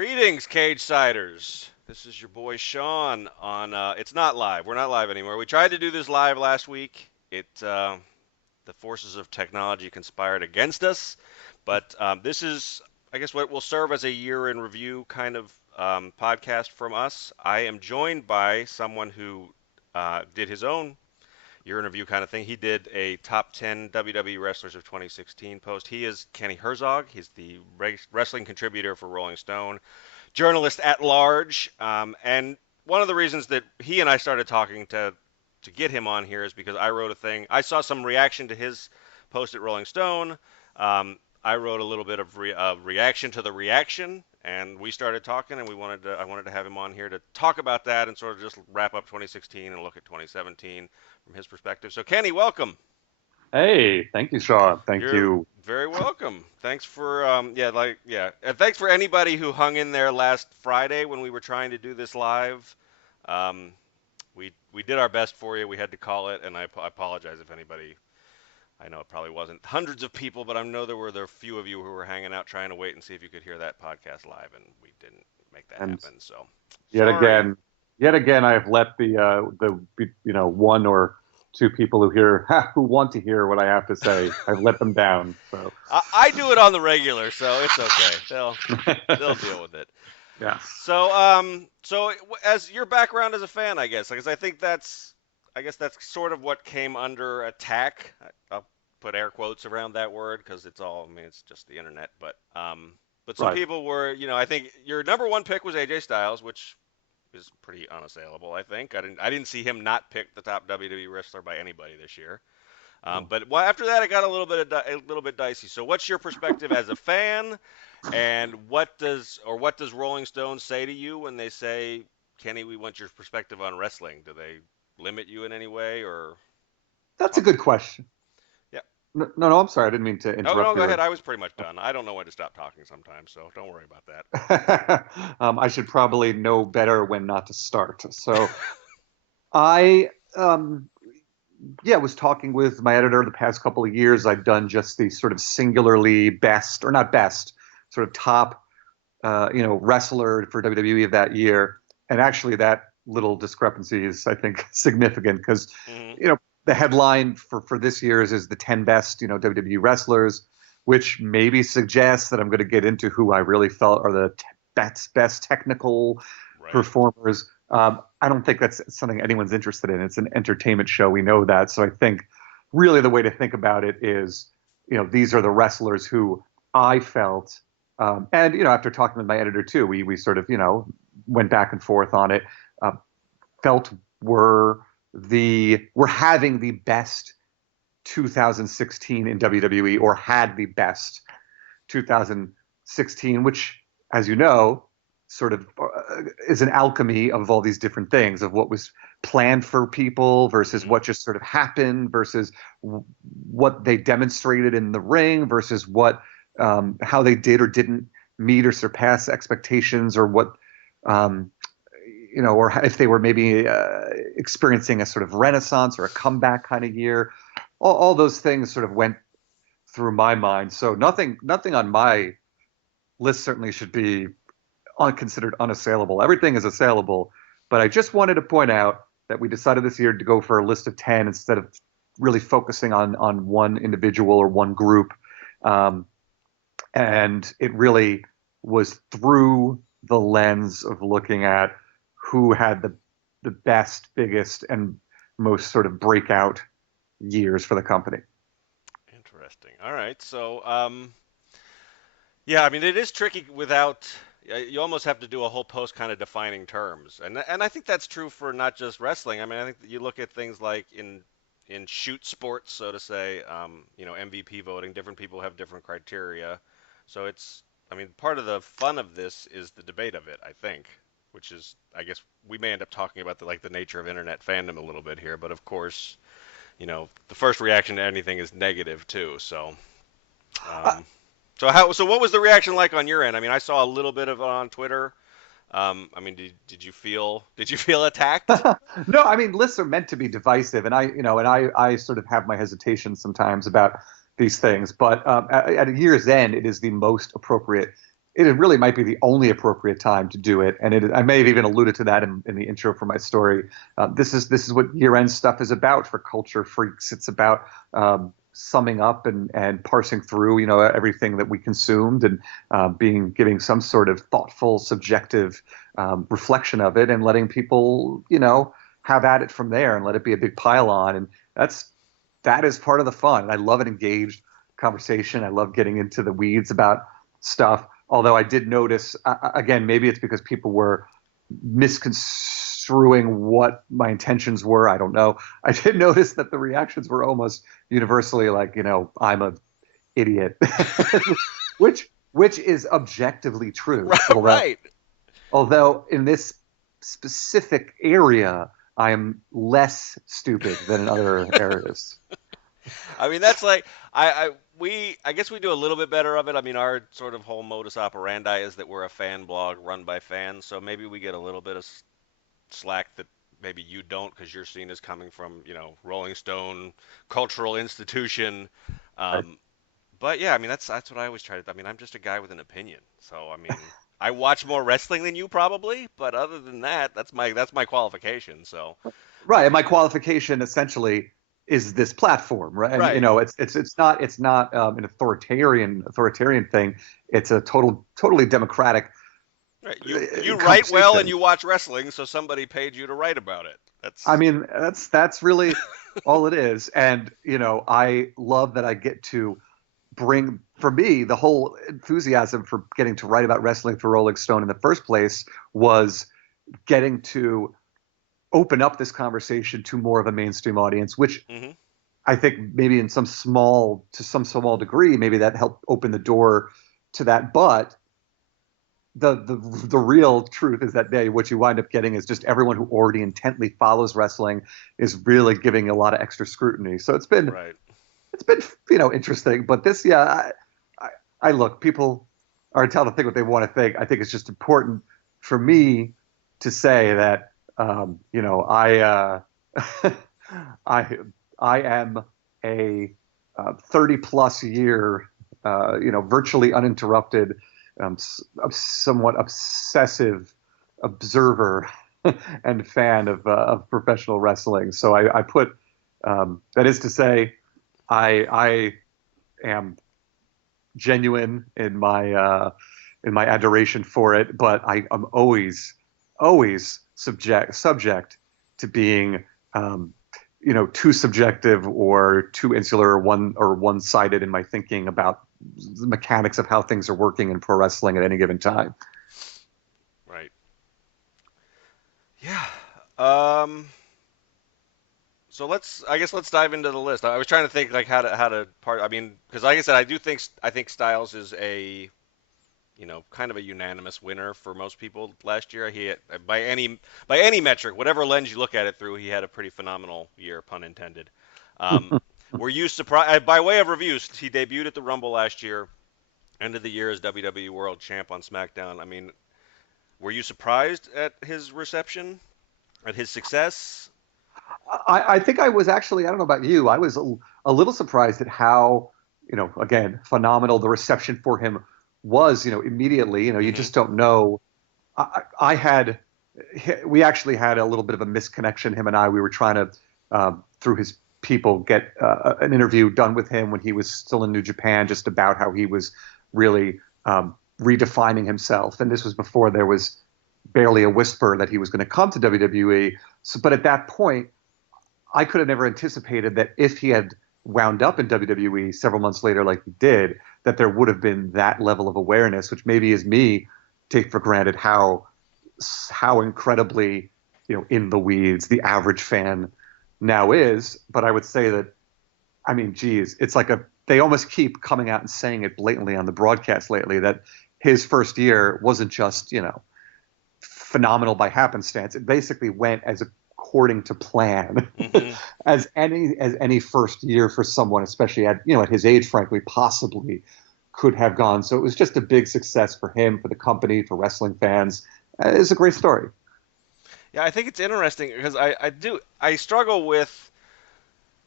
Greetings, Cage Siders. This is your boy Sean on. It's not live. We're not live anymore. We tried to do this live last week. The forces of technology conspired against us, but this is, I guess, what will serve as a year in review kind of podcast from us. I am joined by someone who did his own year in review kind of thing. He did a top 10 WWE wrestlers of 2016 post. He is Kenny Herzog. He's the wrestling contributor for Rolling Stone, journalist at large. And one of the reasons that he and I started talking to get him on here is because I wrote a thing. I saw some reaction to his post at Rolling Stone. I wrote a little bit of reaction to the reaction, and we started talking, and I wanted to have him on here to talk about that and sort of just wrap up 2016 and look at 2017 from his perspective. So Kenny, welcome. Hey, thank you, Sean. Thank You're you. very welcome. Thanks for and thanks for anybody who hung in there last Friday when we were trying to do this live. Um, we did our best for you. We had to call it, and I apologize if anybody. I know it probably wasn't hundreds of people, but I know there were a few of you who were hanging out trying to wait and see if you could hear that podcast live, and we didn't make that And happen. So yet sorry. again, yet again, I've let one or two people who want to hear what I have to say. I've let them down. So I do it on the regular, so it's okay. They'll deal with it. yeah. So as your background as a fan, I guess, because I guess that's sort of what came under attack. I'll put air quotes around that word because I mean, it's just the internet. But some Right. people were, I think your number one pick was AJ Styles, which is pretty unassailable. I think I didn't see him not pick the top WWE wrestler by anybody this year. But after that, it got a little bit dicey. So, what's your perspective as a fan, and what does Rolling Stone say to you when they say, "Kenny, we want your perspective on wrestling"? Do they limit you in any way, or That's a talk? good question. Yeah. No, I'm sorry. I didn't mean to No, no, interrupt go your. ahead. I was pretty much done. I don't know when to stop talking sometimes, so don't worry about that. I should probably know better when not to start. So I was talking with my editor the past couple of years. I've done just the sort of singularly best, or not best, sort of top, wrestler for WWE of that year. And actually, that little discrepancy is, I think, significant because, Hmm. the headline for this year's is the 10 best, WWE wrestlers, which maybe suggests that I'm going to get into who I really felt are the best technical Right. performers. I don't think that's something anyone's interested in. It's an entertainment show. We know that. So I think really the way to think about it is, these are the wrestlers who I felt, and after talking with my editor too, we sort of went back and forth on it. Uh, Felt were having the best 2016 in WWE, or had the best 2016, which, as you know, sort of is an alchemy of all these different things, of what was planned for people versus Hmm. what just sort of happened versus what they demonstrated in the ring versus what how they did or didn't meet or surpass expectations, or what um, or if they were maybe experiencing a sort of renaissance or a comeback kind of year. All those things sort of went through my mind. So nothing on my list certainly should be considered unassailable. Everything is assailable, but I just wanted to point out that we decided this year to go for a list of 10 instead of really focusing on one individual or one group. Um, and it really was through the lens of looking at who had the best, biggest, and most sort of breakout years for the company. Interesting. All right. So, yeah, I mean, it is tricky without. You almost have to do a whole post kind of defining terms, and I think that's true for not just wrestling. I mean, I think that you look at things like in shoot sports, so to say, MVP voting. Different people have different criteria, so I mean, part of the fun of this is the debate of it. I think, which is, I guess, we may end up talking about the nature of internet fandom a little bit here, but of course, the first reaction to anything is negative too. So. Uh, Um, so what was the reaction like on your end? I mean, I saw a little bit of it on Twitter. I mean, did you feel attacked? no, I mean, lists are meant to be divisive, and I sort of have my hesitations sometimes about these things. But at a year's end, it is the most appropriate it really might be the only appropriate time to do it. And I may have even alluded to that in the intro for my story. This is what year-end stuff is about for culture freaks. It's about summing up and parsing through, everything that we consumed and giving some sort of thoughtful, subjective reflection of it and letting people, have at it from there and let it be a big pile on. And that is part of the fun. And I love an engaged conversation. I love getting into the weeds about stuff. Although I did notice, again, maybe it's because people were misconstruing what my intentions were. I don't know. I did notice that the reactions were almost universally like, I'm a idiot, which is objectively true. Right. Although in this specific area, I am less stupid than in other areas. I mean, that's like I guess we do a little bit better of it. I mean, our sort of whole modus operandi is that we're a fan blog run by fans, so maybe we get a little bit of slack that maybe you don't because you're seen as coming from, Rolling Stone cultural institution. Right. Um, but yeah, I mean, that's what I always try to. I mean, I'm just a guy with an opinion, so I mean, I watch more wrestling than you probably, but other than that, that's my qualification. So, Right. And my qualification essentially is this platform, right? And right. it's not an authoritarian thing. It's a totally democratic Right. You write well and conversation. you watch wrestling, so somebody paid you to write about it. I That's mean, that's really all it is. And I love that I get to bring, for me, the whole enthusiasm for getting to write about wrestling for Rolling Stone in the first place was getting to open up this conversation to more of a mainstream audience, which hmm I think maybe to some small degree, maybe that helped open the door to that. But the real truth is that what you wind up getting is just everyone who already intently follows wrestling is really giving a lot of extra scrutiny. So right. it's been interesting. But this, yeah, I look, people are entitled to think what they want to think. I think it's just important for me to say that I I I am a 30 plus year virtually uninterrupted somewhat obsessive observer and fan of professional wrestling. So I put that is to say I am genuine in my adoration for it, but I am always subject to being too subjective or too insular or one-sided in my thinking about the mechanics of how things are working in pro wrestling at any given time. Right. Yeah. Um. So I guess let's dive into the list. I was trying to think like how to part. I mean, because like I said, I think Styles is a kind of a unanimous winner for most people last year. He had, by any metric, whatever lens you look at it through, he had a pretty phenomenal year, pun intended. Um, were you surprised? By way of reviews, he debuted at the Rumble last year, ended the year as WWE World Champ on SmackDown. I mean, were you surprised at his reception, at his success? I think I was actually, I don't know about you, I was a little surprised at how, again, phenomenal the reception for him was, immediately. You hmm just don't know. I had, we actually had a little bit of a misconnection, him and I. We were trying to, through his people, get an interview done with him when he was still in New Japan, just about how he was really redefining himself. And this was before there was barely a whisper that he was going to come to WWE. So, but at that point, I could have never anticipated that if he had wound up in WWE several months later, like he did, that there would have been that level of awareness, which maybe is me take for granted how incredibly in the weeds the average fan now is. But I would say that, I mean, geez, it's like they almost keep coming out and saying it blatantly on the broadcast lately that his first year wasn't just phenomenal by happenstance. It basically went as according to plan, hmm as any first year for someone, especially at his age, frankly, possibly could have gone. So it was just a big success for him, for the company, for wrestling fans. It's a great story. Yeah, I think it's interesting because I struggle with.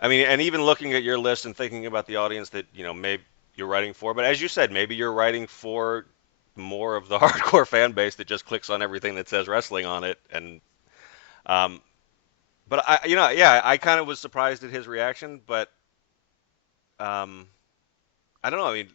I mean, and even looking at your list and thinking about the audience that maybe you're writing for, but as you said, maybe you're writing for more of the hardcore fan base that just clicks on everything that says wrestling on it. And um, but yeah, I kind of was surprised at his reaction, but um, I don't know. I mean,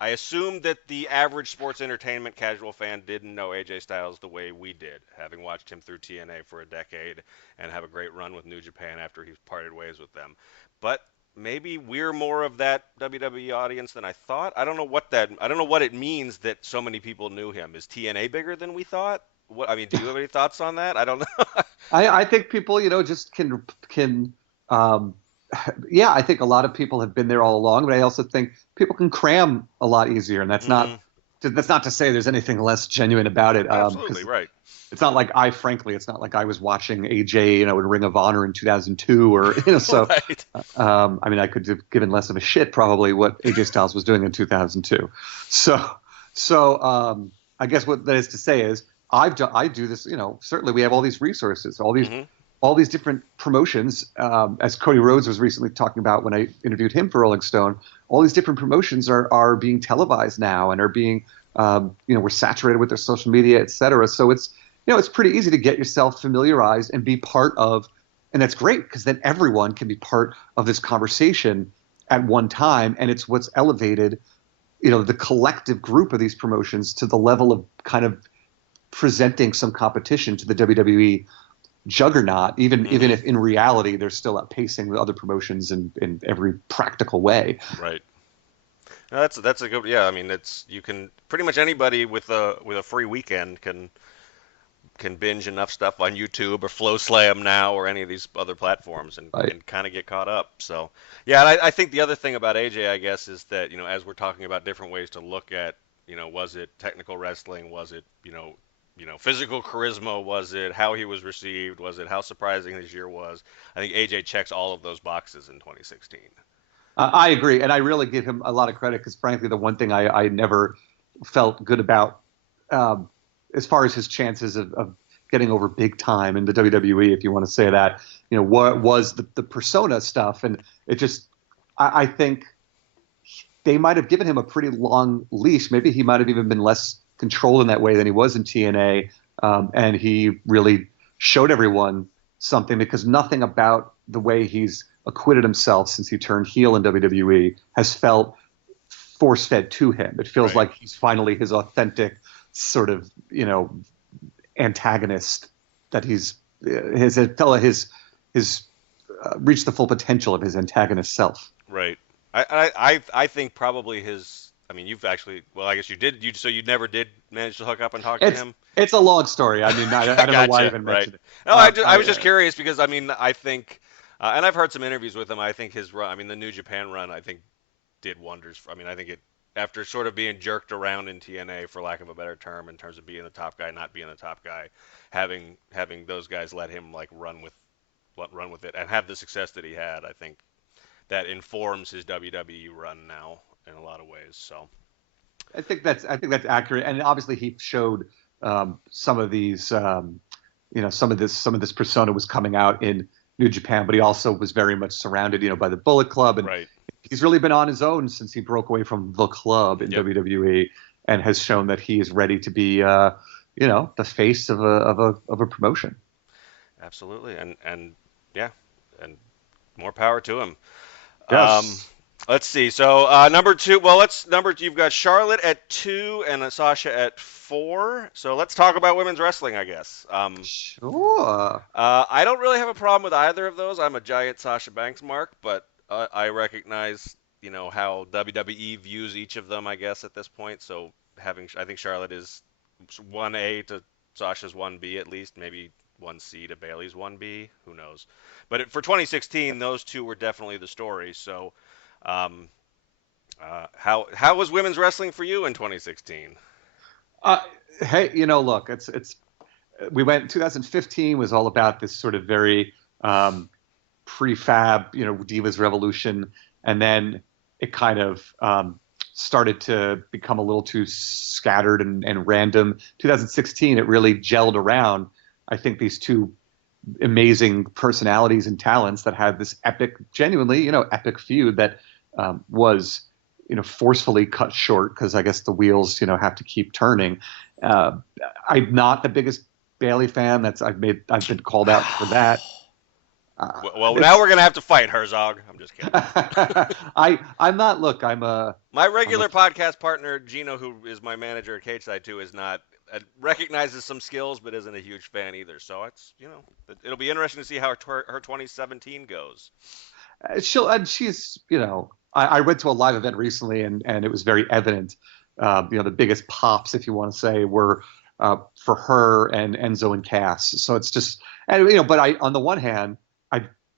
I assumed that the average sports entertainment casual fan didn't know AJ Styles the way we did, having watched him through TNA for a decade and have a great run with New Japan after he parted ways with them. But maybe we're more of that WWE audience than I thought. I don't know what it means that so many people knew him. Is TNA bigger than we thought? What I mean, do you have any thoughts on that? I don't know. I think people, just can yeah, I think a lot of people have been there all along, but I also think people can cram a lot easier, and that's Hmm. not to say there's anything less genuine about it. Absolutely 'Cause right. it's not like frankly, it's not like I was watching AJ, in Ring of Honor in 2002, or so. Right. I mean, I could have given less of a shit probably what AJ Styles was doing in 2002. So I guess what that is to say is I do this. Certainly we have all these resources, Hmm. all these different promotions. As Cody Rhodes was recently talking about when I interviewed him for Rolling Stone, all these different promotions are being televised now and are being we're saturated with their social media, et cetera. So it's pretty easy to get yourself familiarized and be part of, and that's great because then everyone can be part of this conversation at one time, and it's what's elevated the collective group of these promotions to the level of kind of presenting some competition to the WWE juggernaut, even Hmm. if in reality they're still outpacing the other promotions in every practical way. Right. No, that's a good, yeah. I mean, it's you can pretty much anybody with a free weekend can binge enough stuff on YouTube or Flow Slam now or any of these other platforms Right. and kind of get caught up. So yeah, and I think the other thing about AJ, I guess, is that as we're talking about different ways to look at was it technical wrestling, was it physical charisma, was it how he was received, was it how surprising his year was? I think AJ checks all of those boxes in 2016. I agree, and I really give him a lot of credit because, frankly, the one thing I never felt good about, um, as far as his chances of getting over big time in the WWE, if you want to say that, what was the persona stuff, and it just, I think they might have given him a pretty long leash. Maybe he might have even been less controlled in that way than he was in TNA, and he really showed everyone something because nothing about the way he's acquitted himself since he turned heel in WWE has felt force fed to him. It feels Right. like he's finally his authentic sort of antagonist that he's his reached the full potential of his antagonist self. Right. I think probably his. I mean, you've actually. Well, I guess you did. You never did manage to hook up and talk to It's him. it's a long story. I mean, I don't know why I Gotcha. even Right. mentioned it. No, I was just I curious because I mean I think, and I've heard some interviews with him. I think his run. I mean the New Japan run. I think did wonders. I mean I think it after sort of being jerked around in TNA for lack of a better term in terms of being the top guy, not being the top guy, having those guys let him like run with it and have the success that he had. I think that informs his WWE run now in a lot of ways. So I think that's accurate. And obviously, he showed some of these, some of this persona was coming out in New Japan, but he also was very much surrounded, by the Bullet Club, and right. he's really been on his own since he broke away from the club in Yep. WWE, and has shown that he is ready to be, the face of a promotion. Absolutely. And yeah, and more power to him. Um, Yes. let's see. So number two. Well, You've got Charlotte at 2 and Sasha at 4. So let's talk about women's wrestling, I guess. Sure. I don't really have a problem with either of those. I'm a giant Sasha Banks mark, but I recognize how WWE views each of them. I guess at this point. So I think Charlotte is 1A to Sasha's 1B at least, maybe 1C to Bailey's 1B. Who knows? But for 2016, those two were definitely the story. So, um, how was women's wrestling for you in 2016? Uh, hey, look, it's we went 2015 was all about this sort of very prefab, Divas Revolution, and then it kind of started to become a little too scattered and random. 2016, it really gelled around. I think these two amazing personalities and talents that had this epic, genuinely, epic feud that was, forcefully cut short because I guess the wheels, have to keep turning. Uh, I'm not the biggest Bailey fan. I've been called out for that. Well, now we're gonna have to fight, Herzog. I'm just kidding. I'm not. Look, My I'm a regular podcast partner, Gino, who is my manager at Cage Side 2, is not recognizes some skills, but isn't a huge fan either. So it's it'll be interesting to see how her 2017 goes. she's I went to a live event recently and it was very evident. The biggest pops, if you want to say, were for her and Enzo and Cass. So it's just, and but on the one hand,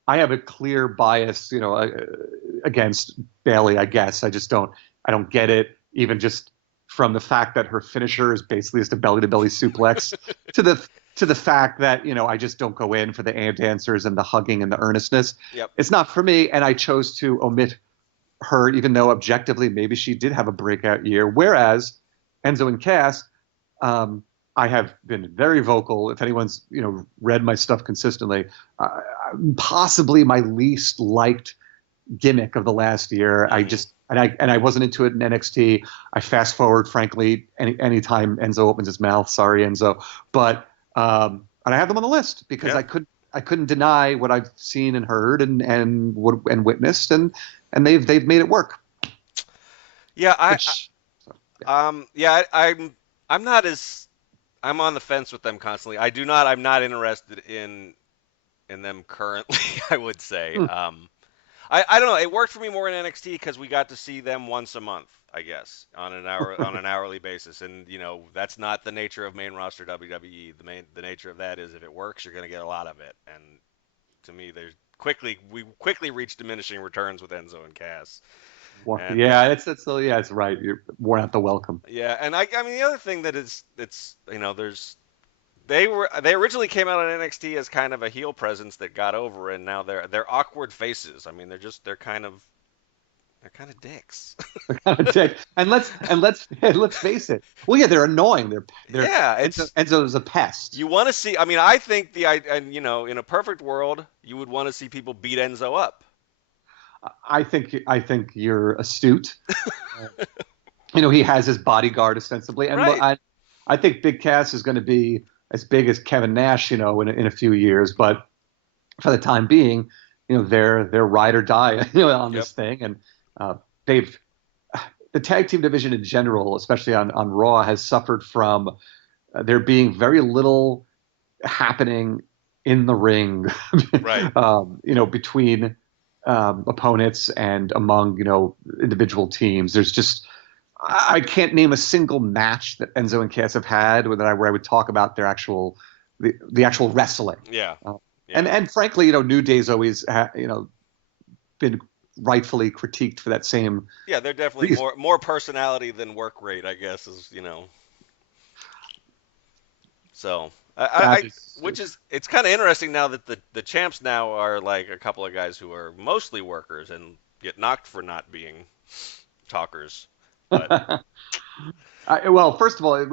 I have a clear bias, against Bailey. I guess I don't get it, even just from the fact that her finisher is basically just a belly to belly suplex to the fact that I just don't go in for the dancers and the hugging and the earnestness. Yep. It's not for me, and I chose to omit her, even though objectively maybe she did have a breakout year. Whereas Enzo and Cass, I have been very vocal. If anyone's read my stuff consistently, possibly my least liked gimmick of the last year. I just and I wasn't into it in NXT. I fast forward, frankly, anytime Enzo opens his mouth. Sorry, Enzo, but and I have them on the list because I couldn't deny what I've seen and heard and witnessed, and they've made it work. Yeah, I'm not as I'm on the fence with them constantly. I'm not interested in them currently. I would say. I don't know. It worked for me more in NXT because we got to see them once a month, I guess, on an hourly basis, and that's not the nature of main roster WWE. The nature of that is if it works, you're going to get a lot of it. And to me, we quickly reached diminishing returns with Enzo and Cass. And, it's right. You're worn out the welcome. Yeah, and I mean the other thing that they originally came out on NXT as kind of a heel presence that got over, and now they're awkward faces. I mean, they're kind of dicks. They're kind of dick. And let's face it. Well, yeah, they're annoying. Enzo's a pest. You want to see? I mean, I think in a perfect world, you would want to see people beat Enzo up. I think you're astute. He has his bodyguard ostensibly, and right. I think Big Cass is going to be as big as Kevin Nash, in a few years. But for the time being, they're ride or die, on this thing, and the tag team division in general, especially on Raw, has suffered from there being very little happening in the ring, right? Between opponents and among individual teams. There's just I can't name a single match that Enzo and Cass have had where I would talk about their actual the actual wrestling. Yeah. And frankly, New Day's always been rightfully critiqued for that same. Yeah, they're definitely more personality than work rate, I guess, So it's kind of interesting now that the champs now are like a couple of guys who are mostly workers and get knocked for not being talkers. But well, first of all,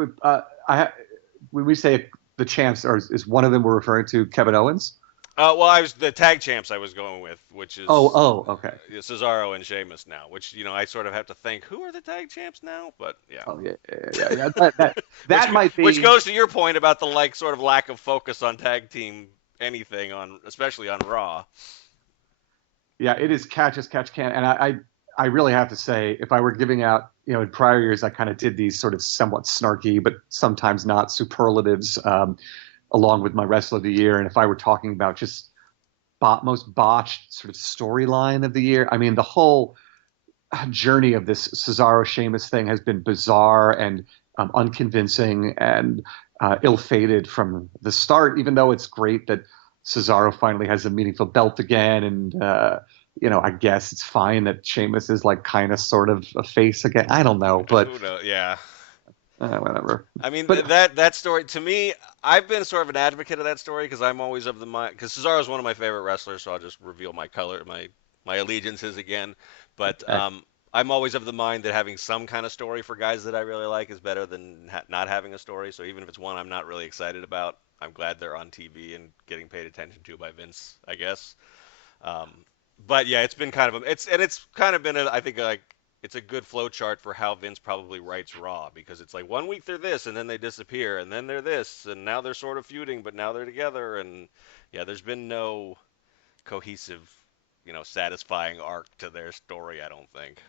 when we say the champs, is one of them we're referring to Kevin Owens? Well, I was the tag champs I was going with, which is okay, Cesaro and Sheamus now, which I sort of have to think who are the tag champs now, but yeah. Oh yeah. That might be, which goes to your point about the sort of lack of focus on tag team anything especially on Raw. Yeah, it is catch as catch can, and I really have to say, if I were giving out, in prior years, I kind of did these sort of somewhat snarky, but sometimes not superlatives, along with my wrestler of the year. And if I were talking about just most botched sort of storyline of the year, I mean, the whole journey of this Cesaro Sheamus thing has been bizarre and unconvincing and ill-fated from the start, even though it's great that Cesaro finally has a meaningful belt again. And, I guess it's fine that Sheamus is kind of sort of a face again. I don't know, but yeah. Whatever. I mean, that story, to me, I've been sort of an advocate of that story because I'm always of the mind, because Cesaro is one of my favorite wrestlers, so I'll just reveal my allegiances again. But I'm always of the mind that having some kind of story for guys that I really like is better than not having a story. So even if it's one I'm not really excited about, I'm glad they're on TV and getting paid attention to by Vince, I guess. But yeah, it's been kind of it's kind of been I think it's a good flow chart for how Vince probably writes Raw, because it's like 1 week they're this and then they disappear and then they're this and now they're sort of feuding but now they're together, and yeah, there's been no cohesive, satisfying arc to their story, I don't think.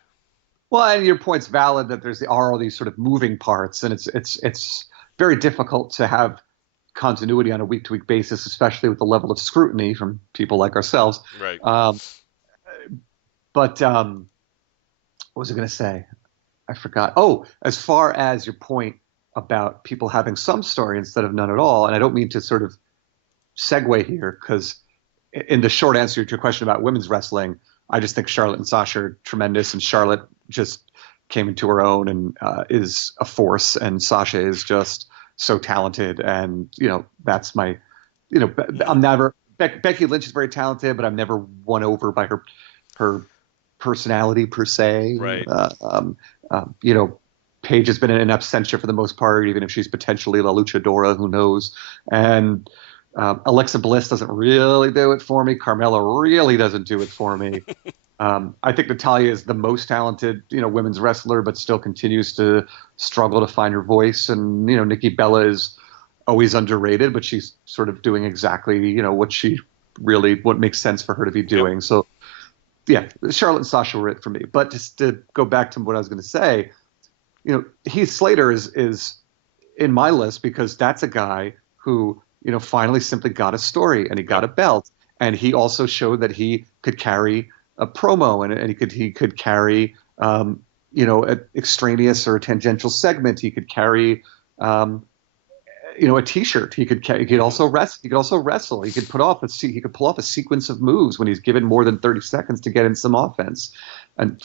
Well, and your point's valid that are all these sort of moving parts, and it's very difficult to have continuity on a week to week basis, especially with the level of scrutiny from people like ourselves. Right. Um, but what was I going to say? I forgot. Oh, as far as your point about people having some story instead of none at all, and I don't mean to sort of segue here because in the short answer to your question about women's wrestling, I just think Charlotte and Sasha are tremendous, and Charlotte just came into her own and is a force, and Sasha is just so talented, and that's my, I'm never Becky Lynch is very talented, but I'm never won over by her personality per se. Right. Paige has been in absentia for the most part, even if she's potentially La Luchadora, who knows, and Alexa Bliss doesn't really do it for me. Carmella really doesn't do it for me. I think Natalya is the most talented, women's wrestler, but still continues to struggle to find her voice. And Nikki Bella is always underrated, but she's sort of doing exactly, what makes sense for her to be doing. Yep. So, yeah, Charlotte and Sasha were it for me. But just to go back to what I was going to say, Heath Slater is in my list because that's a guy who finally simply got a story and he got a belt, and he also showed that he could carry a promo and he could carry an extraneous or a tangential segment. He could carry a T-shirt. He could also wrestle. He could pull off a sequence of moves when he's given more than 30 seconds to get in some offense. And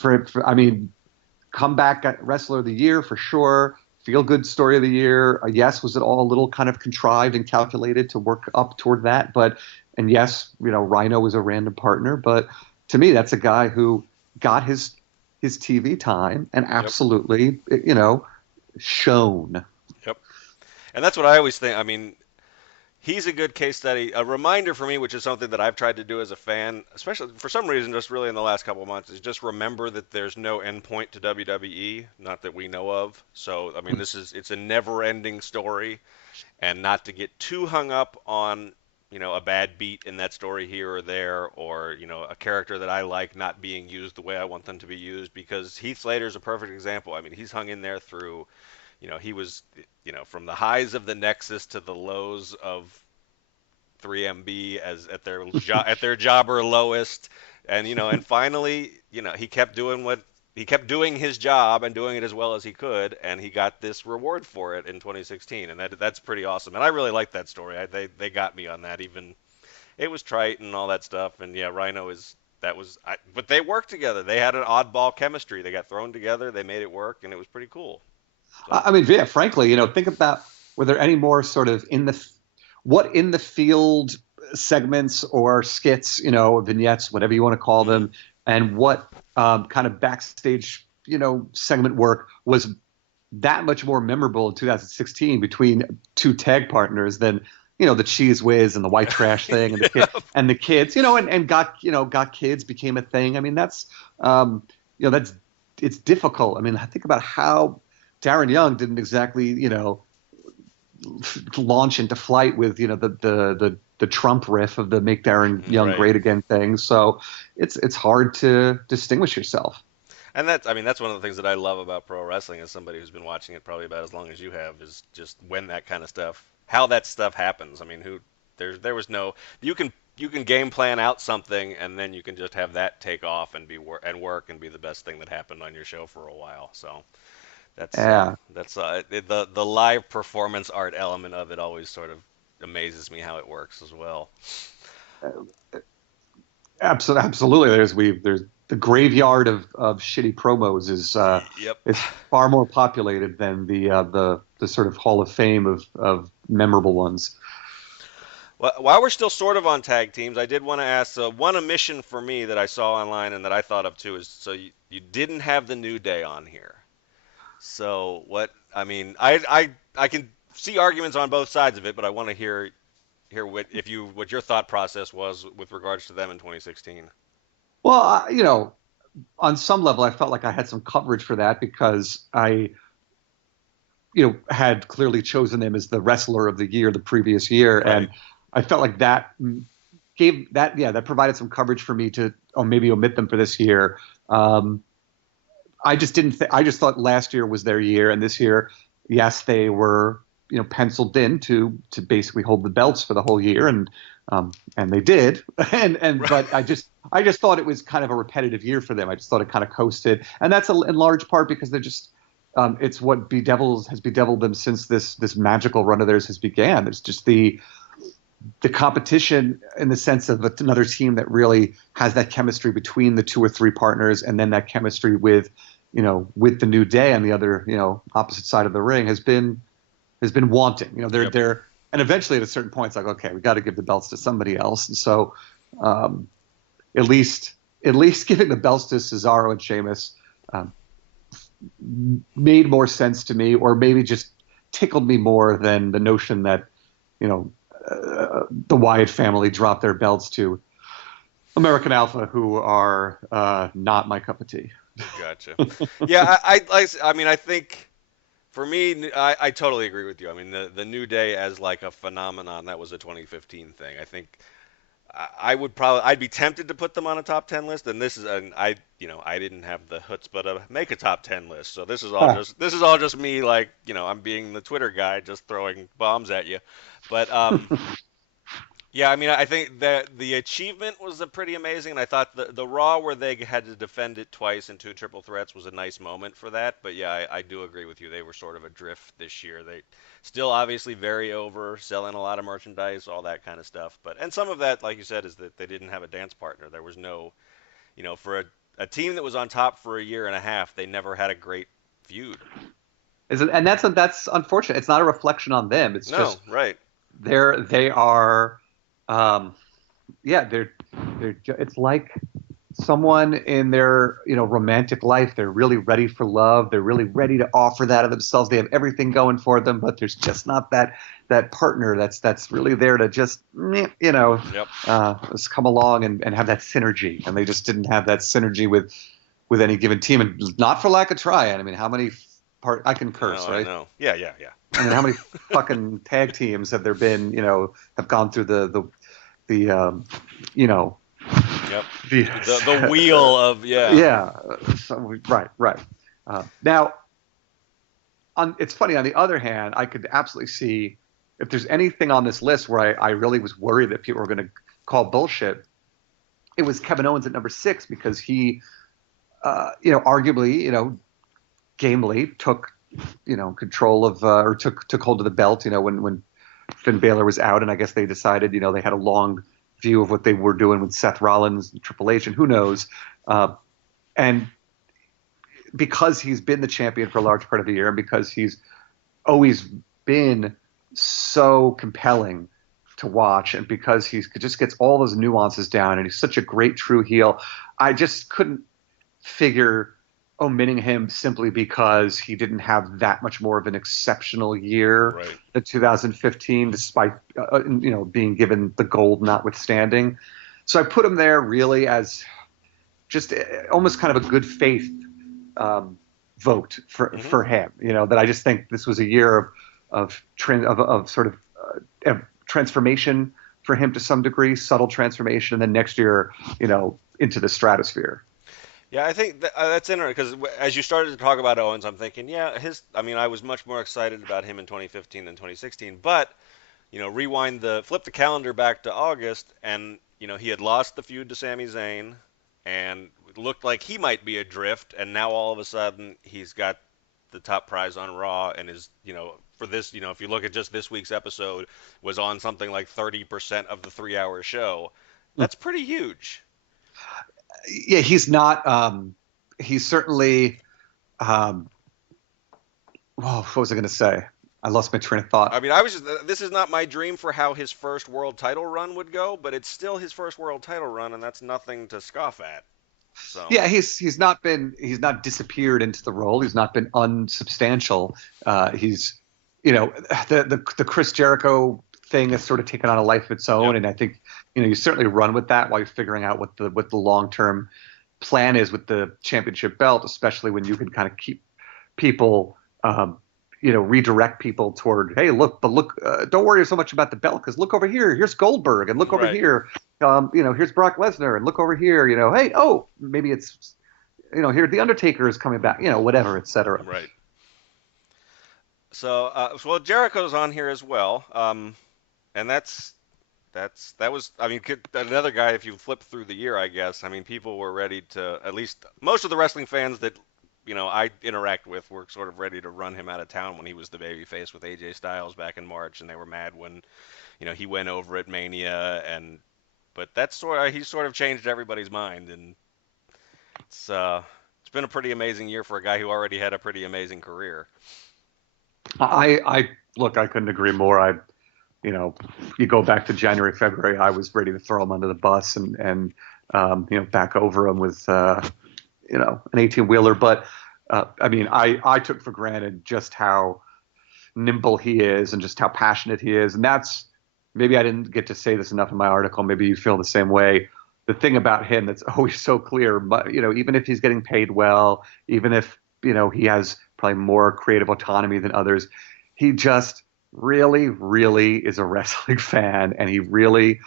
comeback wrestler of the year for sure. Feel good story of the year. Yes, was it all a little kind of contrived and calculated to work up toward that? And yes, Rhino was a random partner, but to me, that's a guy who got his TV time and absolutely, shone. Yep. And that's what I always think. I mean, he's a good case study. A reminder for me, which is something that I've tried to do as a fan, especially for some reason, just really in the last couple of months, is just remember that there's no end point to WWE, not that we know of. So, I mean, it's a never-ending story, and not to get too hung up on, a bad beat in that story here or there, or, a character that I like not being used the way I want them to be used, because Heath Slater's a perfect example. I mean, he's hung in there through, he was, from the highs of the Nexus to the lows of 3MB as at their jobber lowest, and finally, he kept doing his job and doing it as well as he could, and he got this reward for it in 2016, and that's pretty awesome. And I really like that story. They got me on that. Even it was trite and all that stuff, and yeah, Rhino is but they worked together. They had an oddball chemistry. They got thrown together. They made it work, and it was pretty cool. So. I mean, yeah, frankly, think about were there any more sort of in the field segments or skits, vignettes, whatever you want to call them, and what kind of backstage, segment work was that much more memorable in 2016 between two tag partners than, the Cheese Whiz and the White Trash thing and the kids, and got kids became a thing. I mean, that's, it's difficult. I mean, I think about how Darren Young didn't exactly, launch into flight with the Trump riff of the Make Darren Young Great Again thing. So it's hard to distinguish yourself. And that's one of the things that I love about pro wrestling as somebody who's been watching it probably about as long as you have, is just when that kind of stuff, how that stuff happens. I mean, there was no, you can game plan out something and then you can just have that take off and work and be the best thing that happened on your show for a while. So. The live performance art element of it always sort of amazes me how it works as well. Absolutely. There's the graveyard of shitty promos is far more populated than the sort of Hall of Fame of memorable ones. Well, while we're still sort of on tag teams, I did want to ask one omission for me that I saw online and that I thought of too is, so you didn't have the New Day on here. So I can see arguments on both sides of it, but I want to hear what your thought process was with regards to them in 2016. Well, on some level, I felt like I had some coverage for that because I, had clearly chosen him as the wrestler of the year the previous year, Right. and I felt like that gave that, yeah, that provided some coverage for me to, maybe omit them for this year. Um, I just didn't. I just thought last year was their year, and this year, yes, they were, penciled in to basically hold the belts for the whole year, and they did. And but I just thought it was kind of a repetitive year for them. I just thought it kind of coasted, and that's in large part because they're just. It's what has bedeviled them since this magical run of theirs has began. It's just the competition in the sense of another team that really has that chemistry between the two or three partners, and then that chemistry with the New Day on the other, opposite side of the ring has been wanting. Yep. They're and eventually at a certain point it's like, okay, we got to give the belts to somebody else. And so at least giving the belts to Cesaro and Sheamus made more sense to me, or maybe just tickled me more than the notion that the Wyatt family dropped their belts to American Alpha, who are not my cup of tea. Gotcha. Yeah, I mean, I think for me, I totally agree with you. I mean, the New Day as like a phenomenon, that was a 2015 thing. I think I'd be tempted to put them on a top 10 list, and I didn't have the chutzpah to make a top 10 list, so this is all just me, like, I'm being the Twitter guy, just throwing bombs at you, but yeah, I mean, I think that the achievement was pretty amazing, and I thought the Raw where they had to defend it twice in two triple threats was a nice moment for that. But yeah, I do agree with you. They were sort of adrift this year. They still obviously very over, selling a lot of merchandise, all that kind of stuff. And some of that, like you said, is that they didn't have a dance partner. There was no, for a team that was on top for a year and a half, they never had a great feud. And that's unfortunate. It's not a reflection on them. It's No, just right. they are, um, yeah, they're. It's like someone in their romantic life. They're really ready for love. They're really ready to offer that of themselves. They have everything going for them, but there's just not that partner that's really there to just Yep. just come along and have that synergy. And they just didn't have that synergy with any given team, and not for lack of trying. I mean, how many I can curse, No, I right? know. Yeah, yeah, yeah. I mean, how many fucking tag teams have there been? Have gone through the you know Yep. the The wheel of, yeah. yeah. So, right. Now, it's funny. On the other hand, I could absolutely see if there's anything on this list where I really was worried that people were going to call bullshit. It was Kevin Owens at number 6 because he, arguably, gamely took, control of or took hold of the belt. When Finn Balor was out, and I guess they decided, they had a long view of what they were doing with Seth Rollins and Triple H, and who knows. And because he's been the champion for a large part of the year, and because he's always been so compelling to watch, and because he just gets all those nuances down, and he's such a great true heel, I just couldn't figure omitting him simply because he didn't have that much more of an exceptional year Right. than 2015, despite being given the gold notwithstanding. So I put him there really as just almost kind of a good faith vote for him. That I just think this was a year of sort of transformation for him to some degree, subtle transformation, and then next year, into the stratosphere. Yeah, I think that's interesting because as you started to talk about Owens, I'm thinking, yeah, I mean, I was much more excited about him in 2015 than 2016. But flip the calendar back to August, and he had lost the feud to Sami Zayn, and it looked like he might be adrift, and now all of a sudden he's got the top prize on Raw, and is for this, if you look at just this week's episode, was on something like 30% of the 3-hour show. That's pretty huge. Yeah, he's not. He's certainly. What was I going to say? I lost my train of thought. I mean, this is not my dream for how his first world title run would go, but it's still his first world title run, and that's nothing to scoff at. So yeah, he's not disappeared into the role. He's not been unsubstantial. He's the Chris Jericho thing has sort of taken on a life of its own, yep. and I think you certainly run with that while you're figuring out what the long term plan is with the championship belt, especially when you can kind of keep people, redirect people toward, hey, look, don't worry so much about the belt because look over here, here's Goldberg, and look over Right. here, here's Brock Lesnar, and look over here, hey, oh, maybe it's, here the Undertaker is coming back, whatever, etc. Right. So, well, Jericho's on here as well, and that was, I mean, another guy. If you flip through the year, I guess, I mean, people were ready to, at least most of the wrestling fans that I interact with were sort of ready to run him out of town when he was the babyface with AJ Styles back in March, and they were mad when he went over at Mania, but he's sort of changed everybody's mind, and it's been a pretty amazing year for a guy who already had a pretty amazing career. I look, I couldn't agree more. You go back to January, February, I was ready to throw him under the bus and back over him with, an 18-wheeler. But, I mean, I took for granted just how nimble he is and just how passionate he is. And maybe I didn't get to say this enough in my article. Maybe you feel the same way. The thing about him that's always so clear, even if he's getting paid well, even if, he has probably more creative autonomy than others, he just really, really is a wrestling fan. And he really,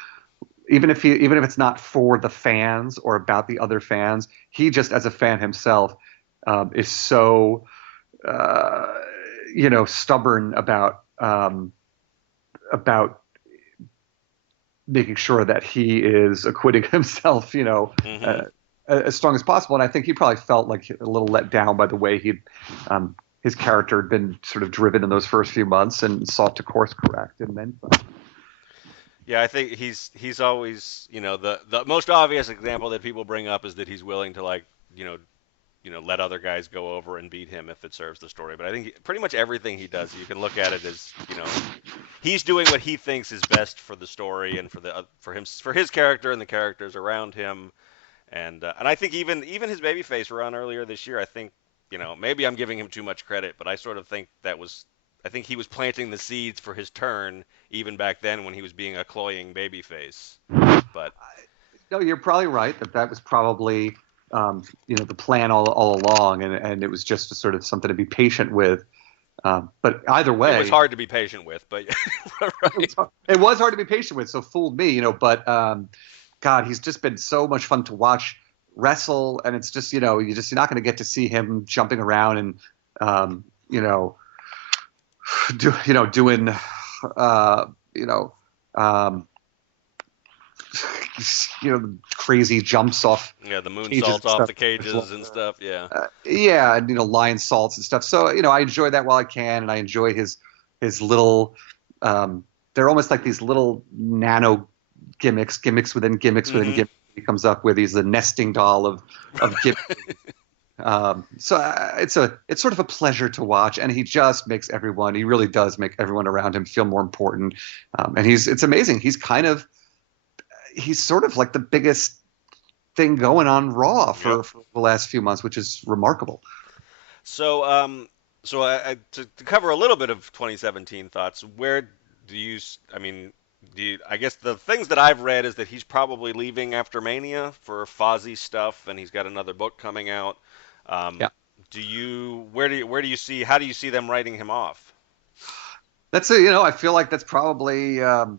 even if it's not for the fans or about the other fans, he just as a fan himself is so, stubborn about making sure that he is acquitting himself, Mm-hmm. as strong as possible. And I think he probably felt like a little let down by the way his character had been sort of driven in those first few months and sought to course correct and then some. Yeah, I think he's always, the most obvious example that people bring up is that he's willing to, like, let other guys go over and beat him if it serves the story. But I think pretty much everything he does, you can look at it as, he's doing what he thinks is best for the story and for his character and the characters around him. And I think even his babyface run earlier this year, I think, maybe I'm giving him too much credit, but I sort of think I think he was planting the seeds for his turn even back then when he was being a cloying babyface. But No, you're probably right that was probably the plan all along, and it was just sort of something to be patient with. But either it was way, hard to be patient with. But right. it was hard to be patient with. So fooled me, But God, he's just been so much fun to watch wrestle, and it's just you're not going to get to see him jumping around and doing um, crazy jumps off Yeah, the cages moonsaults and off stuff. the cages and stuff. Yeah. Yeah, and lion salts and stuff. So I enjoy that while I can, and I enjoy his little. They're almost like these little nano gimmicks within gimmicks within Mm-hmm. gimmicks. He comes up with. He's the nesting doll of gimmicks. It's sort of a pleasure to watch, and he just makes everyone. He really does make everyone around him feel more important, and it's amazing. He's sort of like the biggest thing going on Raw Yep. for the last few months, which is remarkable. So, to cover a little bit of 2017 thoughts, where do you, I mean, I guess the things that I've read is that he's probably leaving after Mania for Fozzy stuff, and he's got another book coming out. Yeah, Where do you see, how do you see them writing him off? I feel like that's probably a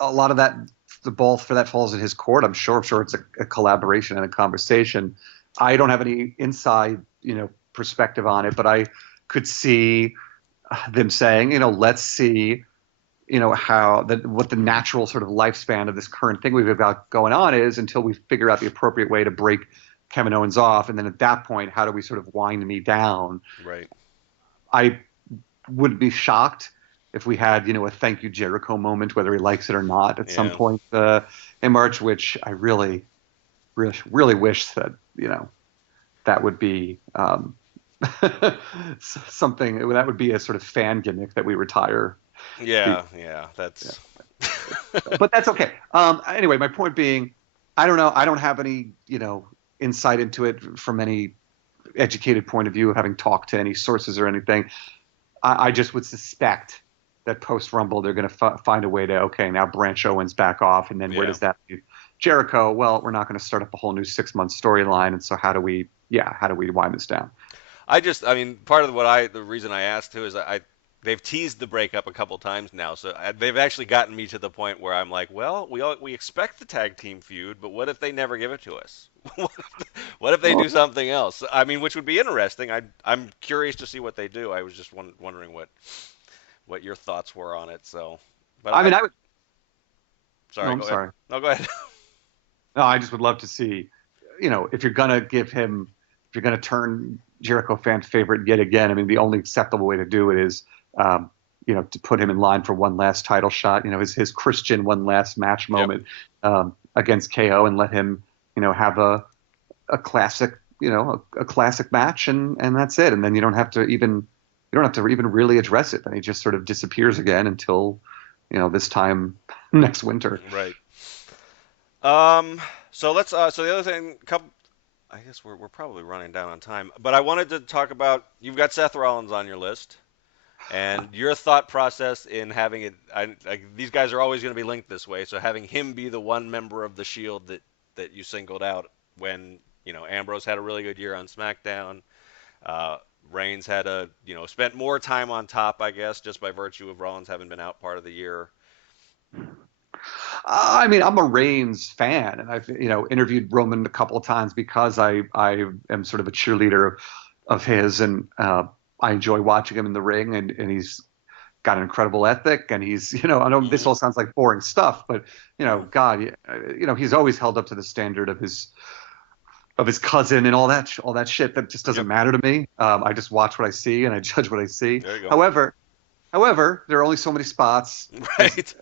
lot of that. The ball for that falls in his court. I'm sure it's a collaboration and a conversation. I don't have any inside, perspective on it, but I could see them saying, let's see, what the natural sort of lifespan of this current thing we've got going on is until we figure out the appropriate way to break Kevin Owens off. And then at that point, how do we sort of wind me down? Right. I would be shocked if we had, a thank you Jericho moment, whether he likes it or not, at some point in March, which I really, really, really wish that, that would be something that would be a sort of fan gimmick that we retire. Yeah, that's. Yeah. But that's okay. Anyway, my point being, I don't know. I don't have any, insight into it from any educated point of view, having talked to any sources or anything. I just would suspect that post Rumble they're going to find a way to now branch Owens back off, and then where does that leave Jericho, well, we're not going to start up a whole new 6 month storyline, and so how do we wind this down? I mean, part of the reason I asked too is they've teased the breakup a couple times now, so they've actually gotten me to the point where I'm like, well, we expect the tag team feud, but what if they never give it to us? What if they Well, do something else? I mean, which would be interesting. I'm curious to see what they do. I was just wondering what your thoughts were on it. So, but I mean, I would. No, sorry, I'm go ahead. sorry. No, go ahead. No, I just would love to see, if you're gonna if you're gonna turn Jericho fan favorite yet again. I mean, the only acceptable way to do it is, um, to put him in line for one last title shot. His Christian one last match Yep. moment against KO, and let him, have a classic, a classic match, and that's it. And then you don't have to even really address it. Then he just sort of disappears again until, this time next winter. Right. Um. So let's. So the other thing, couple. I guess we're probably running down on time, but I wanted to talk about. You've got Seth Rollins on your list, and your thought process in having it. These guys are always going to be linked this way, so having him be the one member of the Shield that you singled out when Ambrose had a really good year on SmackDown. Uh, Reigns had spent more time on top, I guess, just by virtue of Rollins having been out part of the year. I mean, I'm a Reigns fan, and I've interviewed Roman a couple of times because I am sort of a cheerleader of his, and I enjoy watching him in the ring, and he's got an incredible ethic, and he's I know this Hmm. all sounds like boring stuff, but Hmm. God, he's always held up to the standard of his cousin and all that shit that just doesn't Yep. matter to me. I just watch what I see and I judge what I see. There you go. However, there are only so many spots. There's Right.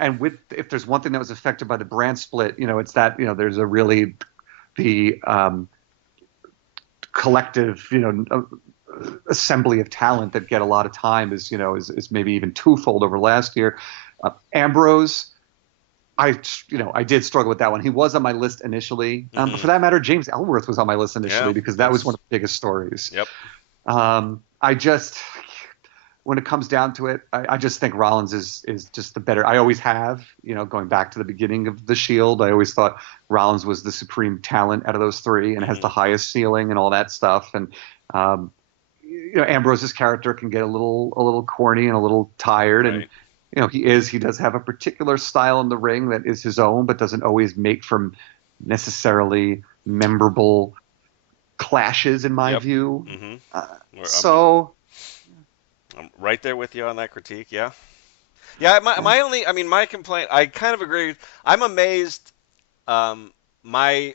and if there's one thing that was affected by the brand split, it's that there's a really the collective assembly of talent that get a lot of time is maybe even twofold over last year. Ambrose, I did struggle with that one. He was on my list initially. But Hmm. for that matter, James Ellsworth was on my list Yeah. initially because that was one That's. of the biggest stories. Yep. I just, when it comes down to it, I just think Rollins is just the better. I always have, going back to the beginning of the Shield. I always thought Rollins was the supreme talent out of those three and has Hmm. the highest ceiling and all that stuff. And Ambrose's character can get a little corny and a little tired, and Right. he does have a particular style in the ring that is his own, but doesn't always make for necessarily memorable clashes, in my Yep. view. Hmm. So I'm right there with you on that critique. Yeah. Yeah. My only. I mean, my complaint. I kind of agree. I'm amazed. Um, my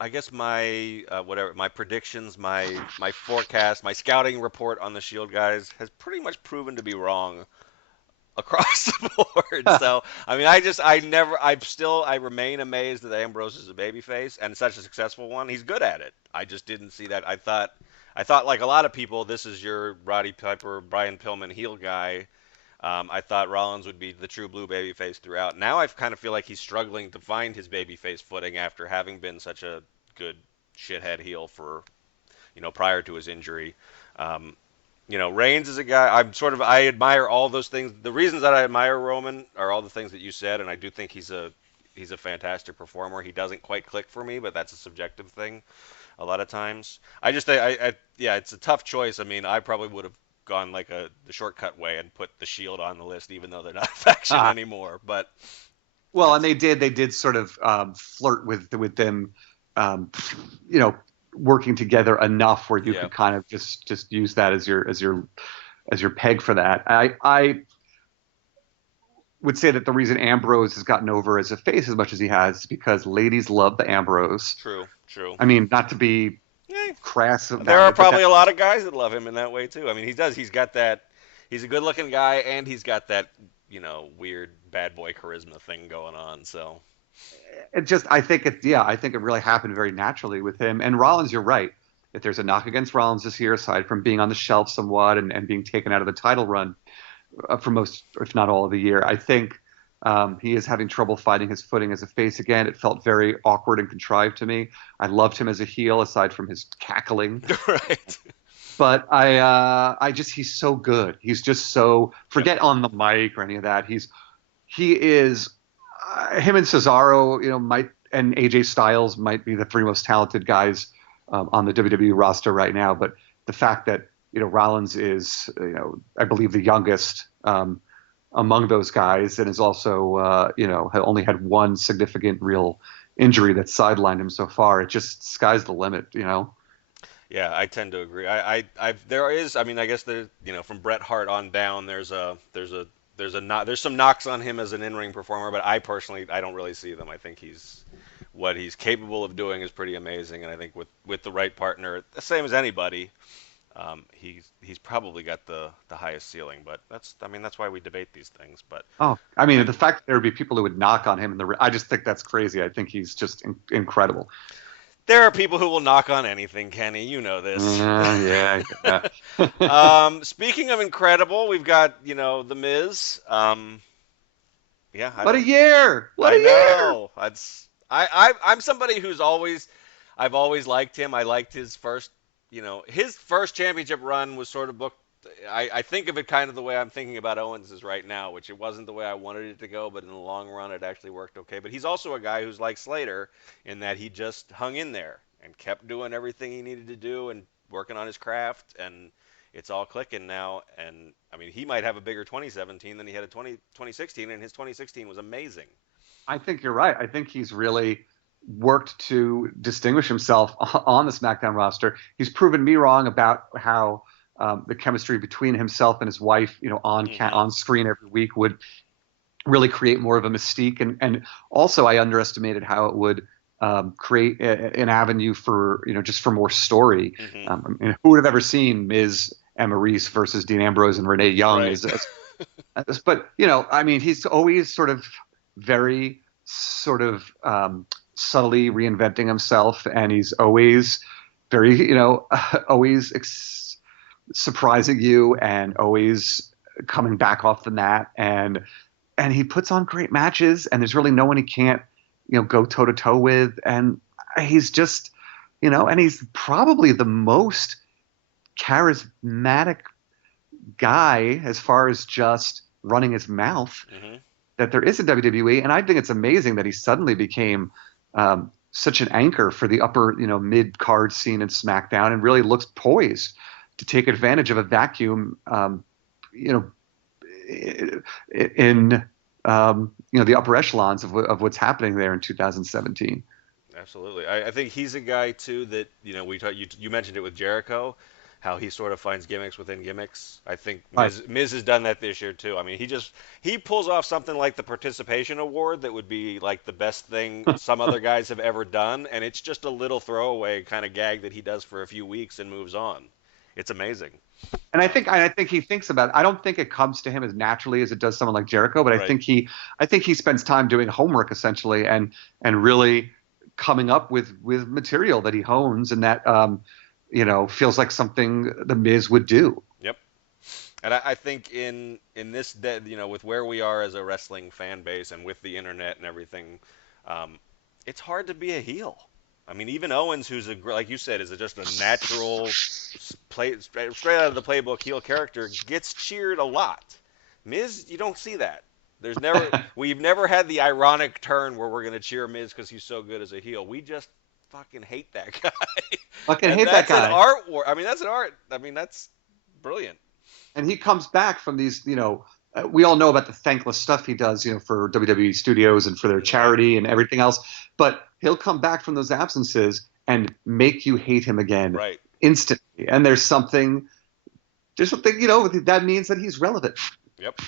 I guess my whatever my predictions, my forecast, my scouting report on the Shield guys has pretty much proven to be wrong across the board. So I mean, I remain amazed that Ambrose is a babyface and such a successful one. He's good at it. I just didn't see that. I thought like a lot of people, this is your Roddy Piper, Brian Pillman heel guy. I thought Rollins would be the true blue babyface throughout. Now I kind of feel like he's struggling to find his babyface footing after having been such a good shithead heel for prior to his injury. Um, Reigns is a guy I admire all those things. The reasons that I admire Roman are all the things that you said, and I do think he's a fantastic performer. He doesn't quite click for me, but that's a subjective thing a lot of times. I just yeah, it's a tough choice. I mean, I probably would have gone like the shortcut way and put the Shield on the list, even though they're not a faction uh, anymore. But well, and that's they did sort of flirt with them, um, you know, working together enough where you yeah. could kind of just use that as your peg for that. I would say that the reason Ambrose has gotten over as a face as much as he has is because ladies love the Ambrose. True, true. I mean, not to be Yeah, crass there about are it, but probably a lot of guys that love him in that way too. I mean, he does. He's got that. He's a good-looking guy, and he's got that weird bad boy charisma thing going on. So I think it really happened very naturally with him. And Rollins, you're right. If there's a knock against Rollins this year, aside from being on the shelf somewhat and being taken out of the title run for most, if not all of the year, I think he is having trouble finding his footing as a face again. It felt very awkward and contrived to me. I loved him as a heel, aside from his cackling. right. But he's so good. He's just so Yep. forget on the mic or any of that. He is. him and Cesaro, might and AJ Styles might be the three most talented guys on the WWE roster right now. But the fact that Rollins is I believe the youngest among those guys, and is also had only had one significant real injury that sidelined him so far. It just sky's the limit. Yeah, I tend to agree. There is, I mean, I guess there, from Bret Hart on down, there's some knocks on him as an in-ring performer, but I personally, I don't really see them. I think what he's capable of doing is pretty amazing, and I think with the right partner, the same as anybody, he's probably got the highest ceiling. But that's why we debate these things. But Oh, I mean, I, the fact that there would be people who would knock on him I just think that's crazy. I think he's just incredible. there are people who will knock on anything, Kenny. You know this. Yeah, yeah. Speaking of incredible, we've got the Miz. Yeah, What a year! What I a year! know. I'm somebody I've always liked him. I liked his first championship run was sort of booked. I think of it kind of the way I'm thinking about Owens' right now, which it wasn't the way I wanted it to go, but in the long run, it actually worked okay. But he's also a guy who's like Slater in that he just hung in there and kept doing everything he needed to do and working on his craft, and it's all clicking now. And I mean, he might have a bigger 2017 than he had a 2016, and his 2016 was amazing. I think you're right. I think he's really worked to distinguish himself on the SmackDown roster. He's proven me wrong about how the chemistry between himself and his wife, on screen every week would really create more of a mystique. And also, I underestimated how it would create an avenue for just for more story. Who would have ever seen Miz and Maurice versus Dean Ambrose and Renee Young? Right. But he's always sort of very sort of subtly reinventing himself, and he's always very always surprising you, and always coming back off the mat, and he puts on great matches, and there's really no one he can't go toe to toe with, and he's just and he's probably the most charismatic guy as far as just running his mouth that there is in WWE. And I think it's amazing that he suddenly became such an anchor for the upper, mid card scene in SmackDown, and really looks poised to take advantage of a vacuum, in the upper echelons of what's happening there in 2017. Absolutely. I think he's a guy too that you mentioned it with Jericho, how he sort of finds gimmicks within gimmicks. I think Miz has done that this year too. I mean, he pulls off something like the participation award that would be like the best thing some other guys have ever done, and it's just a little throwaway kind of gag that he does for a few weeks and moves on. It's amazing. And I think he thinks about it. I don't think it comes to him as naturally as it does someone like Jericho, but Right. I think he spends time doing homework essentially, and really coming up with material that he hones, and that feels like something the Miz would do. Yep. And I think in this with where we are as a wrestling fan base and with the internet and everything, it's hard to be a heel. I mean, even Owens, who's like you said, is just a natural straight out of the playbook heel character, gets cheered a lot. Miz, you don't see that. We've never had the ironic turn where we're going to cheer Miz because he's so good as a heel. We just fucking hate that guy. Fucking And hate that guy. That's an art war. I mean, that's an art. I mean, that's brilliant. And he comes back from these, we all know about the thankless stuff he does, for WWE Studios and for their charity and everything else. But he'll come back from those absences and make you hate him again instantly. And there's something, that means that he's relevant. Yep.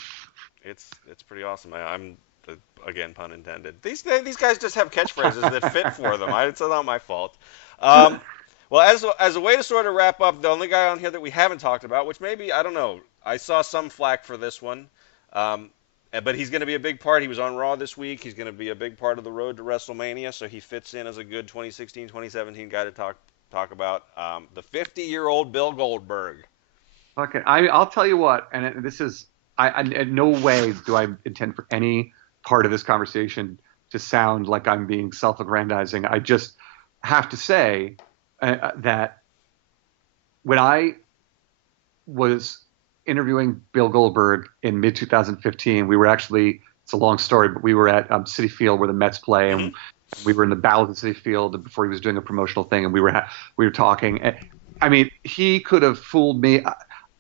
It's pretty awesome. I'm again, pun intended. These guys just have catchphrases that fit for them. It's not my fault. Well, as a way to sort of wrap up, the only guy on here that we haven't talked about, which maybe, I don't know, I saw some flack for this one, but he's going to be a big part. He was on Raw this week. He's going to be a big part of the road to WrestleMania, so he fits in as a good 2016, 2017 guy to talk about. The 50-year-old Bill Goldberg. Okay, I'll tell you what, and this is, in no way do I intend for any part of this conversation to sound like I'm being self-aggrandizing. I just have to say that when I was interviewing Bill Goldberg in mid-2015, we were actually it's a long story, but we were at Citi Field where the Mets play, Hmm. and we were in the bowels of Citi Field before he was doing a promotional thing, and we were talking. I mean, he could have fooled me.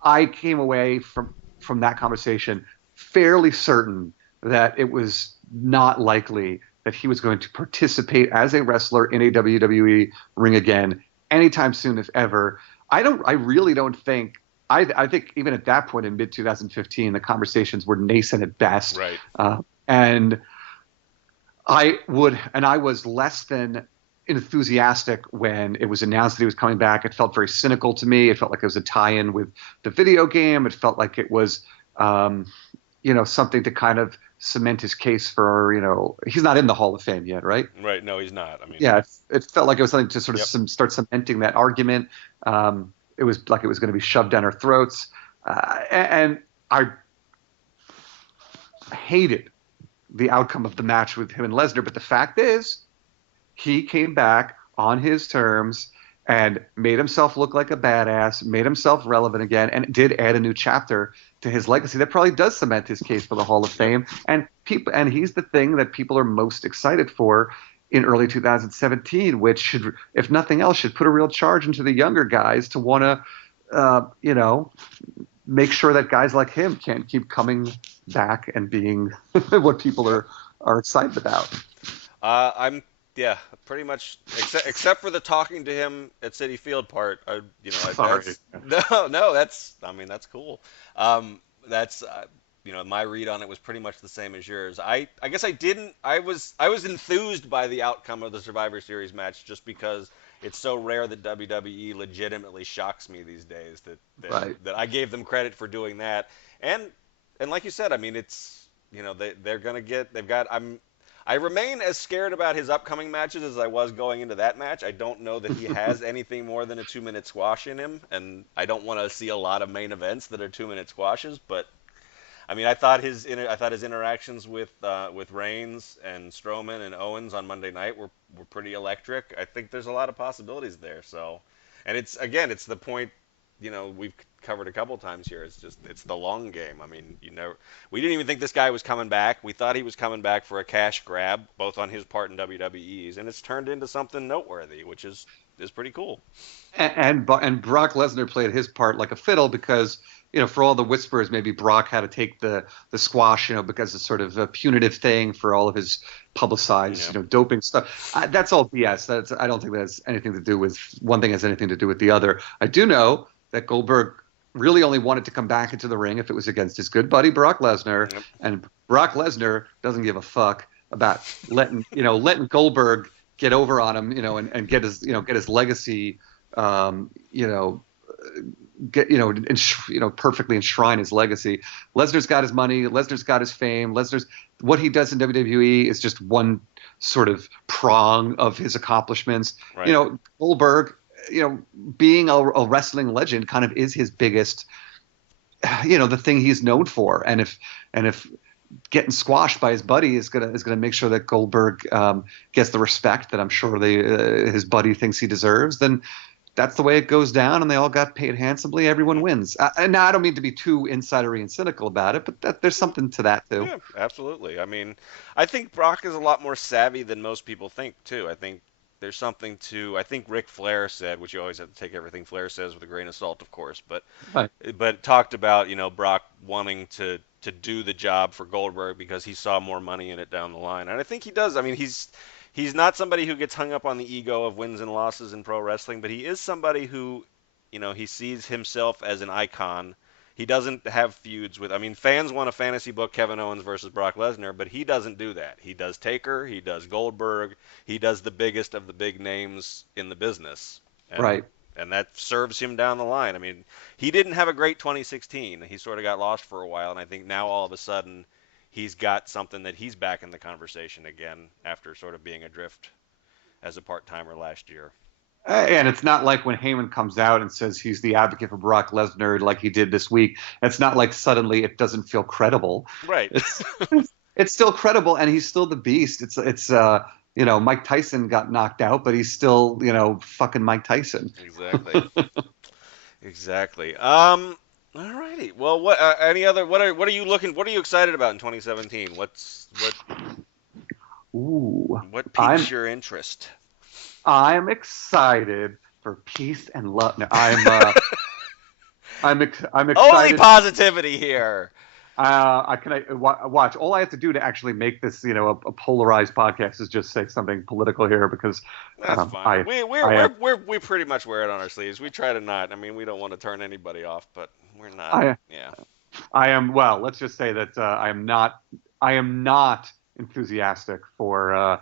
I came away from that conversation fairly certain that it was not likely that he was going to participate as a wrestler in a WWE ring again anytime soon, if ever. I really don't think. I think even at that point in mid 2015, the conversations were nascent at best. Right. And I was less than enthusiastic when it was announced that he was coming back. It felt very cynical to me. It felt like it was a tie-in with the video game. It felt like it was, something to kind of cement his case for, he's not in the Hall of Fame yet, right? Right. No, he's not. I mean, Yeah, it felt like it was something to sort of yep. start cementing that argument. It was like it was going to be shoved down our throats. And I hated the outcome of the match with him and Lesnar. But the fact is, he came back on his terms and made himself look like a badass, made himself relevant again, and did add a new chapter to his legacy that probably does cement his case for the Hall of Fame. And he's the thing that people are most excited for in early 2017, which should, if nothing else, should put a real charge into the younger guys to want to, make sure that guys like him can't keep coming back and being what people are excited about. I'm yeah, pretty much except for the talking to him at Citi Field part. Sorry. That's no, that's I mean that's cool. That's my read on it was pretty much the same as yours. I guess I didn't. I was enthused by the outcome of the Survivor Series match just because it's so rare that WWE legitimately shocks me these days Right. that I gave them credit for doing that. And like you said, I mean it's they're gonna get they've got I remain as scared about his upcoming matches as I was going into that match. I don't know that he has anything more than a 2-minute squash in him, and I don't want to see a lot of main events that are 2-minute squashes. But I mean, I thought his interactions with Reigns and Strowman and Owens on Monday night were pretty electric. I think there's a lot of possibilities there. So, and it's the point we've covered a couple times here. It's the long game. I mean, we didn't even think this guy was coming back. We thought he was coming back for a cash grab, both on his part and WWE's, and it's turned into something noteworthy, which is pretty cool. And Brock Lesnar played his part like a fiddle because for all the whispers, maybe Brock had to take the squash, because it's sort of a punitive thing for all of his publicized, Yeah. doping stuff. That's all BS. I don't think that has anything to do with one thing has anything to do with the other. I do know that Goldberg really only wanted to come back into the ring if it was against his good buddy Brock Lesnar, Yep. and Brock Lesnar doesn't give a fuck about letting Goldberg get over on him, and get his legacy, perfectly enshrine his legacy. Lesnar's got his money. Lesnar's got his fame. What he does in WWE is just one sort of prong of his accomplishments. Right. Goldberg, being a wrestling legend kind of is his biggest, the thing he's known for. And if getting squashed by his buddy is gonna make sure that Goldberg gets the respect that I'm sure his buddy thinks he deserves, then that's the way it goes down, and they all got paid handsomely. Everyone wins. And now I don't mean to be too insidery and cynical about it, but there's something to that too. Yeah, absolutely. I mean, I think Brock is a lot more savvy than most people think too. I think there's something to. I think Ric Flair said, which you always have to take everything Flair says with a grain of salt, of course, Right. but talked about Brock wanting to do the job for Goldberg because he saw more money in it down the line, and I think he does. I mean, he's not somebody who gets hung up on the ego of wins and losses in pro wrestling, but he is somebody who, he sees himself as an icon. He doesn't have feuds with. I mean, fans want a fantasy book Kevin Owens versus Brock Lesnar, but he doesn't do that. He does Taker, he does Goldberg, he does the biggest of the big names in the business, and Right. and that serves him down the line. I mean, he didn't have a great 2016. He sort of got lost for a while, and I think now all of a sudden he's got something that he's back in the conversation again after sort of being adrift as a part-timer last year. And it's not like when Heyman comes out and says he's the advocate for Brock Lesnar like he did this week. It's not like suddenly it doesn't feel credible. Right. It's it's still credible, and he's still the beast. It's Mike Tyson got knocked out, but he's still fucking Mike Tyson. Exactly. Exactly. All righty. Well, what any other what are you looking what are you excited about in 2017? Ooh, What piques I'm your interest? I'm excited for peace and love. No, I'm Only excited. positivity here. Watch. All I have to do to actually make this, a polarized podcast is just say something political here because That's fine. I I am We pretty much wear it on our sleeves. We try to not. I mean, we don't want to turn anybody off, but we're not. I Yeah. I am well. Let's just say that I am not enthusiastic for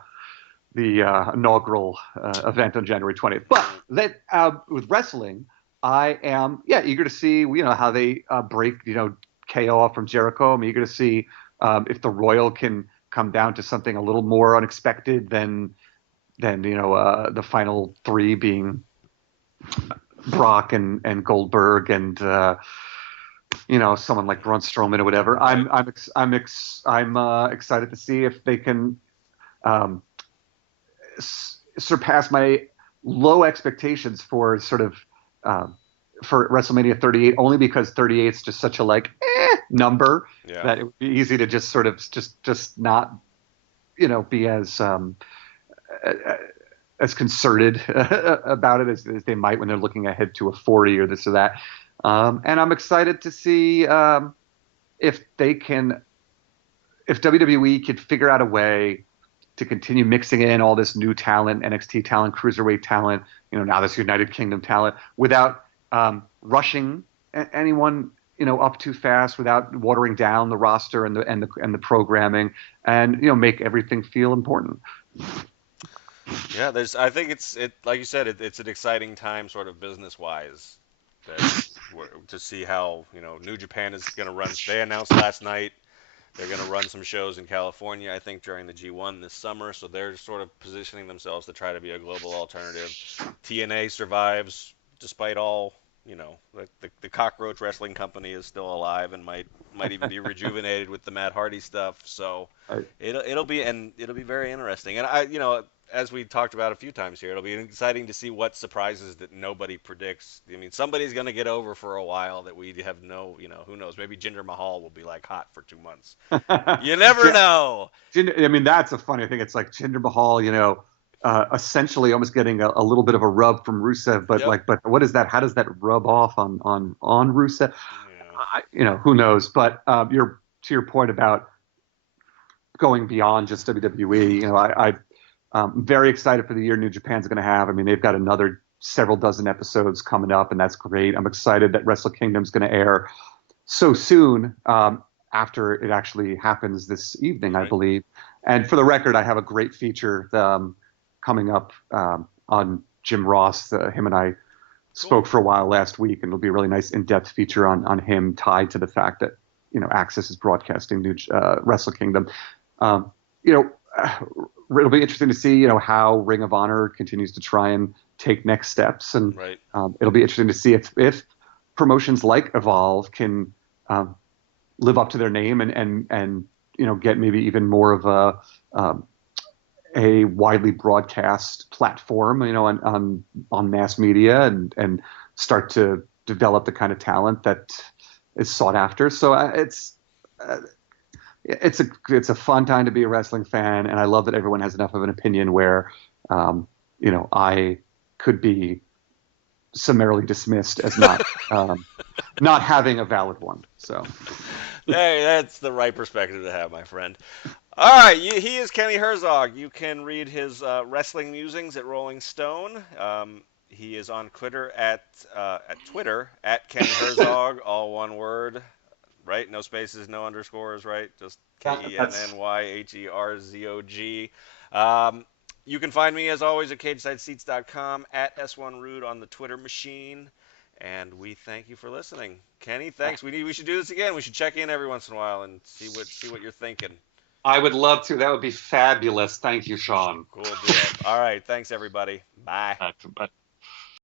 the inaugural event on January 20th. But Mm, that with wrestling, I am eager to see how they break KO off from Jericho. I'm eager to see if the Royal can come down to something a little more unexpected than the final three being Brock and Goldberg and someone like Braun Strowman or whatever. right. I'm excited to see if they can um, surpass my low expectations for sort of for WrestleMania 38, only because 38 is just such a number Yeah. that it would be easy to just sort of just not be as concerted about it as they might when they're looking ahead to a 40 or this or that. And I'm excited to see if they can, if WWE could figure out a way to continue mixing in all this new talent, NXT talent, cruiserweight talent, now this United Kingdom talent, without rushing anyone, up too fast, without watering down the roster and the programming, and make everything feel important. Yeah, I think like you said, it's an exciting time sort of business wise that to see how, New Japan is going to run. They announced last night they're going to run some shows in California, I think, during the G1 this summer. So they're sort of positioning themselves to try to be a global alternative. TNA survives despite all, the Cockroach Wrestling Company is still alive and might even be rejuvenated with the Matt Hardy stuff. So I, it'll be very interesting. And as we talked about a few times here, it'll be exciting to see what surprises that nobody predicts. I mean, somebody's going to get over for a while that we have who knows? Maybe Jinder Mahal will be like hot for 2 months. You never know. I mean, that's a funny thing. It's like Jinder Mahal, essentially almost getting a little bit of a rub from Rusev, but Yep. but what is that? How does that rub off on Rusev? Yeah. Who knows? But to your point about going beyond just WWE, I'm very excited for the year New Japan's going to have. I mean, they've got another several dozen episodes coming up, and that's great. I'm excited that Wrestle Kingdom's going to air so soon after it actually happens this evening, I Right. believe. And for the record, I have a great feature coming up on Jim Ross. Him and I Cool. spoke for a while last week, and it'll be a really nice in-depth feature on him tied to the fact that Access is broadcasting New Wrestle Kingdom. Um, you know, it'll be interesting to see how Ring of Honor continues to try and take next steps, and Right. it'll be interesting to see if promotions like Evolve can live up to their name and get maybe even more of a widely broadcast platform, on mass media and start to develop the kind of talent that is sought after. So uh, it's a fun time to be a wrestling fan, and I love that everyone has enough of an opinion where I could be summarily dismissed as not having a valid one. So Hey, that's the right perspective to have, my friend. All right, he is Kenny Herzog. You can read his wrestling musings at Rolling Stone. He is on Twitter at Kenny Herzog, all one word, right? No spaces, no underscores, right? Just that's KennyHerzog. You can find me as always at CagesideSeats.com, at S1Rude on the Twitter machine. And we thank you for listening. Kenny, thanks. We should do this again. We should check in every once in a while and see what you're thinking. I would love to. That would be fabulous. Thank you, Sean. Cool deal. All right. Thanks, everybody. Bye. But